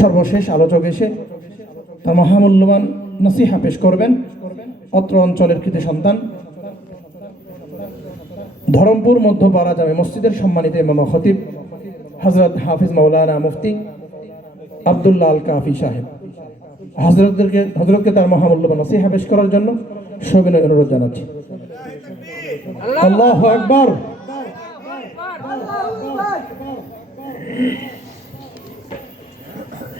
সর্বশেষ আলোচক এসে তার মহামূল্যবান নসিহা পেশ করবেন অত্র অঞ্চলের কৃতি সন্তান। ধরমপুর, মধ্যপাড়া জামে মসজিদের সম্মানিত ইমাম খতিব হজরত হাফিজ মাওলানা মুফতি আবদুল্লাহ আল কাফি সাহেব। হজরতদেরকে হজরতকে তার মহামূল্যবান নসিহা পেশ করার জন্য সবিনয় অনুরোধ জানাচ্ছি। আল্লাহ আকবর।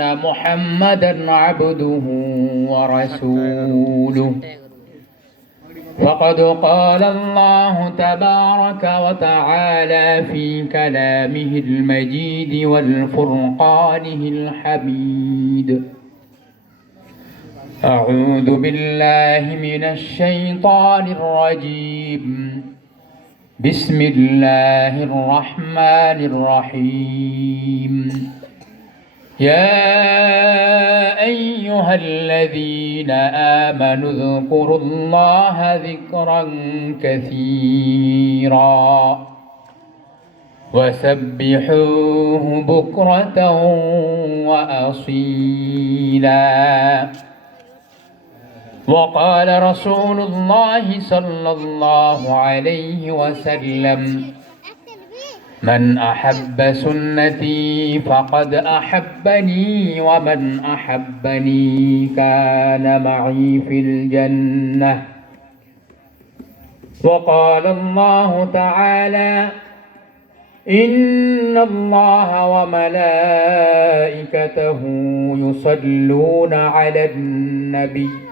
محمدا عبده ورسوله. فقد قال الله تبارك وتعالى في كلامه المجيد والفرقانه الحميد. أعوذ بالله من الشيطان الرجيم. بسم الله الرحمن الرحيم. يا أيها الذين آمنوا اذكروا الله ذكرا كثيرا وسبحوه بكرة وأصيلا. وقال رسول الله صلى الله عليه وسلم من أحب سنتي فقد أحبني ومن أحبني كان معي في الجنة. وقال الله تعالى إن الله وملائكته يصلون على النبي.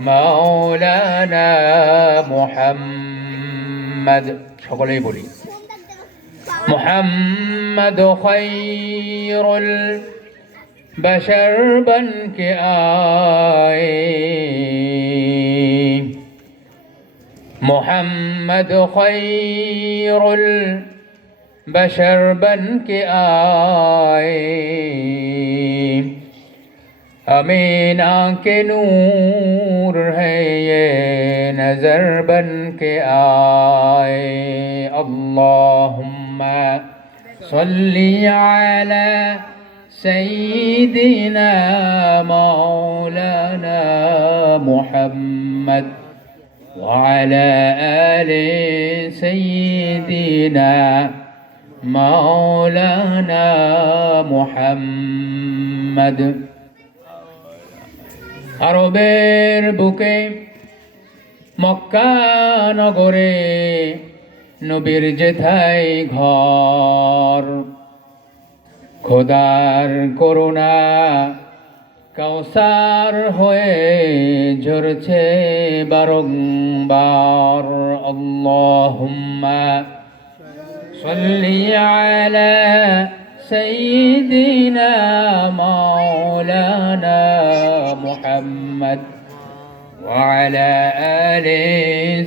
মাওলানা মুহাম্মদ সকলেই বলি মুহাম্মদ খৈরুল বশর বন কে আয়ে মোহাম্মদ খৈরুল বশর বন কে আয়ে अमीना के नूर है ये नजर बन के आए अल्लाहुम्मा सल्ली अला सय्यिदिना मौलाना मुहम्मद وعلى آل سيدنا مولانا محمد আরবের বুকে মক্কা নগরে নবীর জেঠাই ঘর। খোদার করুণা কাউসার হয়ে ঝরছে বারংবার। আল্লাহুম্মা সাল্লি আলা মৌলানা মাওলানা محمد وعلى آل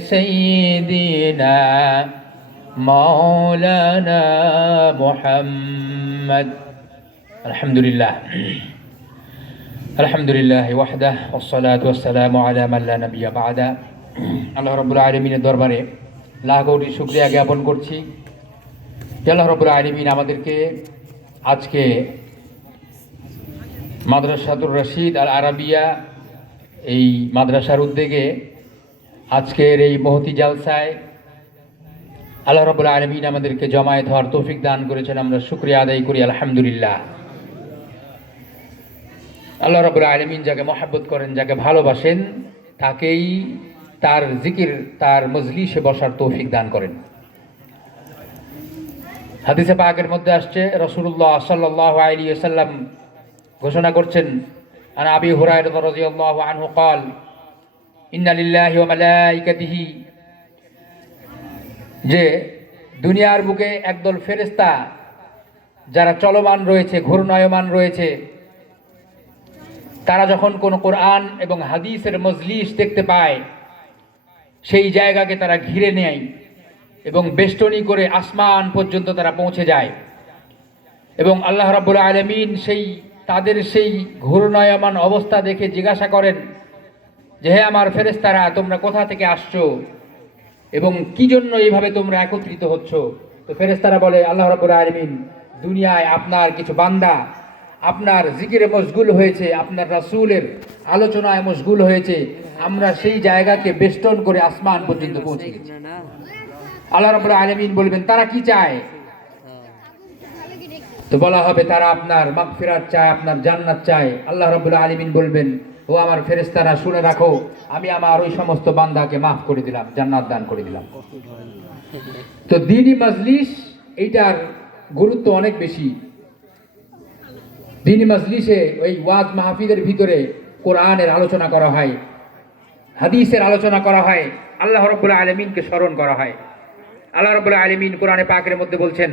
سيدنا مولانا محمد الحمد لله الحمد لله وحده والصلاة والسلام على من لا نبي بعده আল্লাহ রবুল্লা আলমিনের দরবারে লাখ কোটি শুক্রিয়া জ্ঞাপন করছি যে আল্লাহ রবুল্লা আলমিন আমাদেরকে আজকে মাদ্রাসাতুর রশিদ আল আরাবিয়া এই মাদ্রাসার উদ্যোগে আজকের এই মহতি জালসায় আল্লাহ রবুল্লা আলমিন আমাদেরকে জমায়েত হওয়ার তৌফিক দান করেছেন। আমরা শুক্রিয়া আদায় করি, আলহামদুলিল্লাহ। আল্লাহ রবুল আলমিন যাকে মহাব্বত করেন, যাকে ভালোবাসেন, তাকেই তার জিকির, তার মজলিসে বসার তৌফিক দান করেন। হাদিসে পাকের মধ্যে আসছে রসুল্লাহ সাল্লাহ আলী সাল্লাম ঘোষণা করছেন আন আবি হুরায় রাদিয়াল্লাহু আনহু قال إن لله وملائكته যে দুনিয়ার বুকে একদল ফেরেস্তা যারা চলমান রয়েছে ঘূর্ণায়মান রয়েছে তারা যখন কোন কোরআন এবং হাদিসের মজলিস দেখতে পায় সেই জায়গাকে তারা ঘিরে নেয় এবং বেষ্টনী করে আসমান পর্যন্ত তারা পৌঁছে যায় এবং আল্লাহ রাব্বুল আলমিন সেই তাদের সেই ঘূর্ণায়মান অবস্থা দেখে জিজ্ঞাসা করেন, যে হে আমার ফেরেস্তারা তোমরা কোথা থেকে আসছো? এবং কি জন্য এইভাবে তোমরা একত্রিত হচ্ছ? তো ফেরেস্তারা বলে, আল্লাহ রাব্বুল আলমিন, দুনিয়ায় আপনার কিছু বান্দা, আপনার জিকিরে মশগুল হয়েছে, আপনার রাসূলের আলোচনায় মশগুল হয়েছে, আমরা সেই জায়গাকে বেষ্টন করে আসমান পর্যন্ত পৌঁছে গেছি। আল্লাহ রাব্বুল আলমিন বলবেন, তারা কি চায়? তো বলা হবে, তারা আপনার মাগফিরাত চায়, আপনার জান্নাত চায়। আল্লাহ রাব্বুল আলামিন বলবেন, ও আমার ফেরেস্তারা শুনে রাখো, আমি আমার ওই সমস্ত বান্দাকে মাফ করে দিলাম, জান্নাত দান করে দিলাম। তো দিনই মাজলিস, এইটার গুরুত্ব অনেক বেশি। দিনই মাজলিসে ওই ওয়াজ মাহফিদের ভিতরে কোরআনের আলোচনা করা হয়, হাদিসের আলোচনা করা হয়, আল্লাহ রব্বুল আলমিনকে স্মরণ করা হয়। আল্লাহ রব্বুল আলমিন কোরআনে পাকের মধ্যে বলছেন,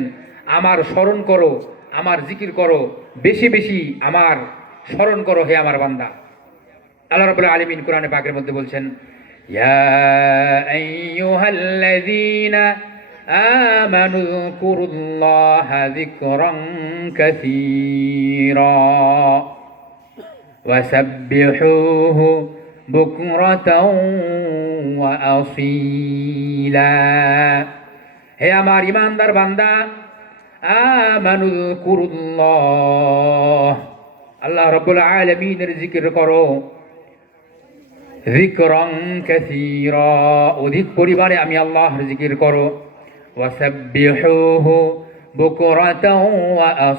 আমার স্মরণ করো আমার জিকির করো বেশি বেশি আমার স্মরণ করো হে আমার বান্দা আল্লাহ রব্বুল আলমিন কোরআনে পাকের মধ্যে বলছেন ইয়া আইয়ুহাল্লাযীনা آمنوا اذكروا الله ذكرا كثيرا وسبحوه بكرة وأصيلا হে আমার ইমানদার বান্দা আমানুল কুরুল্লাহ। আল্লাহ রব্বুল আলামিনের জিকির করো। যিকরং কাসীরা। অধিক পরিমাণে আমি আল্লাহর জিকির করো। ওয়াসাব্বিহুহু বুকরাতাও ওয়া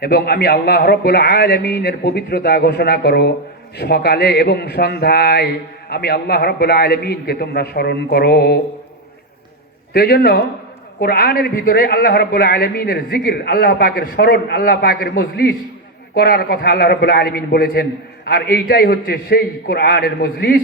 এবং আমি আল্লাহ রব্বুল আলামিনের পবিত্রতা ঘোষণা করো। সকালে এবং সন্ধ্যায় আমি আল্লাহ রব্বুল আলামিনকে তোমরা স্মরণ করো। তো এই জন্য কোরআনের ভিতরে আল্লাহ রব্বুল আলমিনের জিকির, আল্লাহ পাকের স্মরণ, আল্লাহ পাকের মজলিস করার কথা আল্লাহ রব্বুল আলমিন বলেছেন। আর এইটাই হচ্ছে সেই কোরআনের মজলিস।